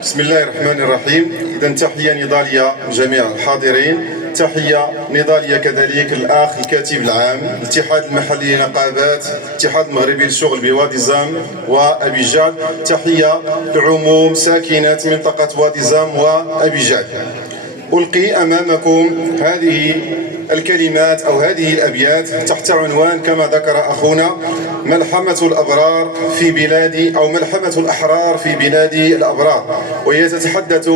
بسم الله الرحمن الرحيم. إذا تحية نضالية جميع الحاضرين، تحية نضالية كذلك الأخ الكاتب العام الاتحاد المحلي للنقابات، الاتحاد المغربي للشغل بوادي زام وأبي جعد، تحية لعموم ساكنة منطقة وادي زام وأبي جعد. ألقي أمامكم هذه الكلمات أو هذه الأبيات تحت عنوان كما ذكر أخونا ملحمة الأبرار في بلاد أو ملحمة الأحرار في بلاد الأبرار، وهي تتحدث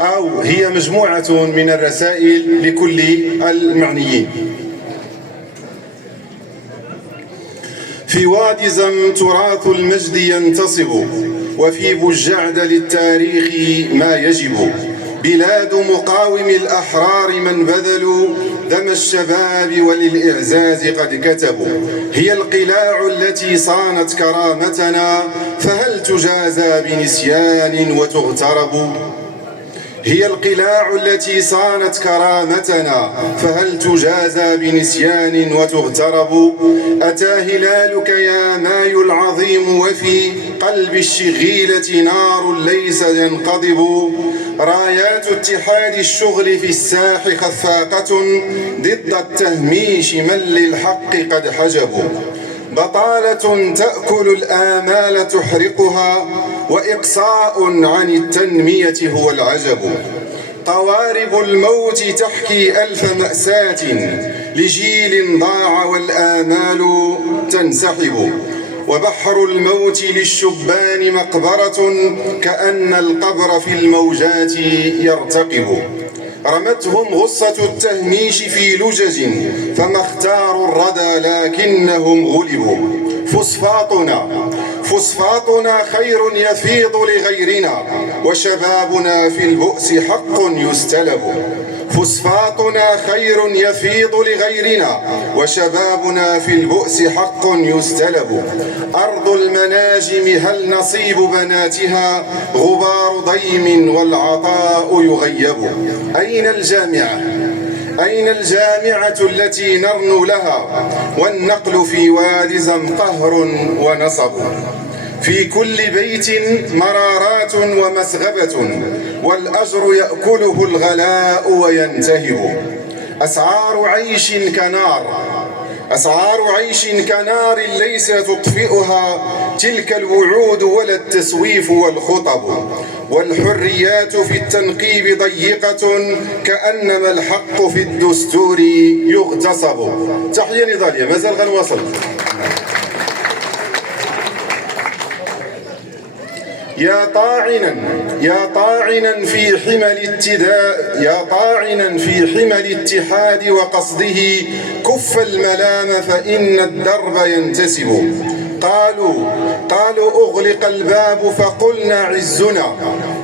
أو هي مجموعة من الرسائل لكل المعنيين. في وادي زم تراث المجد ينتصب، وفي بجعد للتاريخ ما يجب. بلاد مقاوم الأحرار من بذلوا دم الشباب وللإعزاز قد كتبوا. هي القلاع التي صانت كرامتنا، فهل تجازى بنسيان وتغترب؟ هي القلاع التي صانت كرامتنا، فهل تجازى بنسيان وتغترب؟ أتى هلالك يا ماي العظيم، وفي قلب الشغيلة نار ليس ينقضب. رايات اتحاد الشغل في الساح خفاقة ضد التهميش من للحق قد حجبوا. بطالة تأكل الآمال تحرقها، وإقصاء عن التنمية هو العجب. قوارب الموت تحكي ألف مأساة لجيل ضاع والآمال تنسحب. وبحر الموت للشبان مقبرة، كأن القبر في الموجات يرتقب. رمتهم غصة التهميش في لجج، فما اختاروا الردى لكنهم غلبوا. فوسفاطنا خير يفيض لغيرنا، وشبابنا في البؤس حق يستلب. فوسفاطنا خير يفيض لغيرنا، وشبابنا في البؤس حق يستلب. أرض المناجم هل نصيب بناتها، غبار ضيم والعطاء يغيب. أين الجامعة التي نرنو لها، والنقل في وادي زم قهر ونصب. في كل بيت مرارات ومسغبة، والأجر يأكله الغلاء وينتهب. أسعار عيش كنار ليس تطفئها تلك الوعود ولا التسويف والخطب. والحريات في التنقيب ضيقة، كأنما الحق في الدستور يغتصب. تحية نضالية، مازال غنواصل. يا طاعنا في حمى الاتحاد وقصده، كف الملام فإن الدرب ينتسب. قالوا أغلق الباب، فقلنا عزنا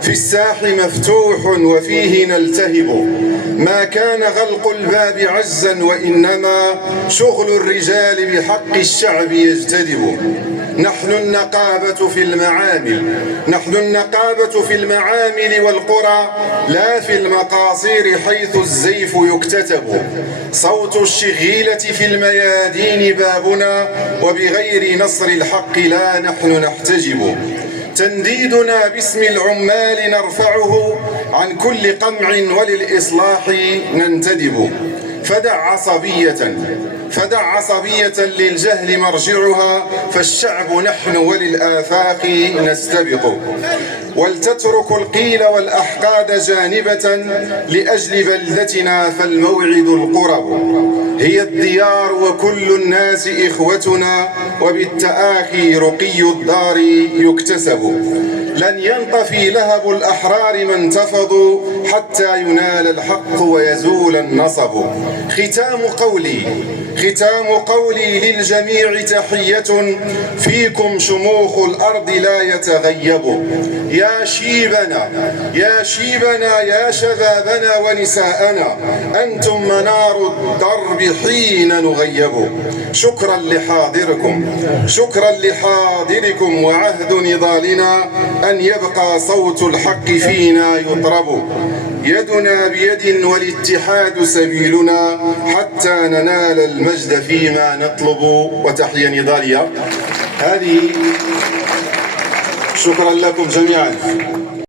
في الساح مفتوح وفيه نلتهب. ما كان غلق الباب عجزا، وإنما شغل الرجال بحق الشعب يجتذب. نحن النقابة في المعامل والقرى، لا في المقاصير حيث الزيف يكتتب. صوت الشغيلة في الميادين بابنا، وبغير نصر الحق لا نحن نحتجب. تنديدنا باسم العمال نرفعه عن كل قمع، وللإصلاح ننتدب. فدع عصبية للجهل مرجعها، فالشعب نحن وللآفاق نستبق. ولتترك القيل والأحقاد جانبة، لأجل بلدتنا فالموعد القرب. هي الديار وكل الناس إخوتنا، وبالتآخي رقي الدار يكتسب. لن ينطفي لهب الأحرار ما انتفضوا، حتى ينال الحق ويزول النصب. ختام قولي للجميع تحية، فيكم شموخ الأرض لا يتغيب. يا شيبنا يا شبابنا ونساءنا، أنتم منار الدرب حين نغيب. شكرا لحاضركم، وعهد نضالنا أن يبقى صوت الحق فينا يطرب. يدنا بيد والاتحاد سبيلنا، حتى ننال المجد فيما نطلب. وتحية نضالية هذه. شكرا لكم جميعا.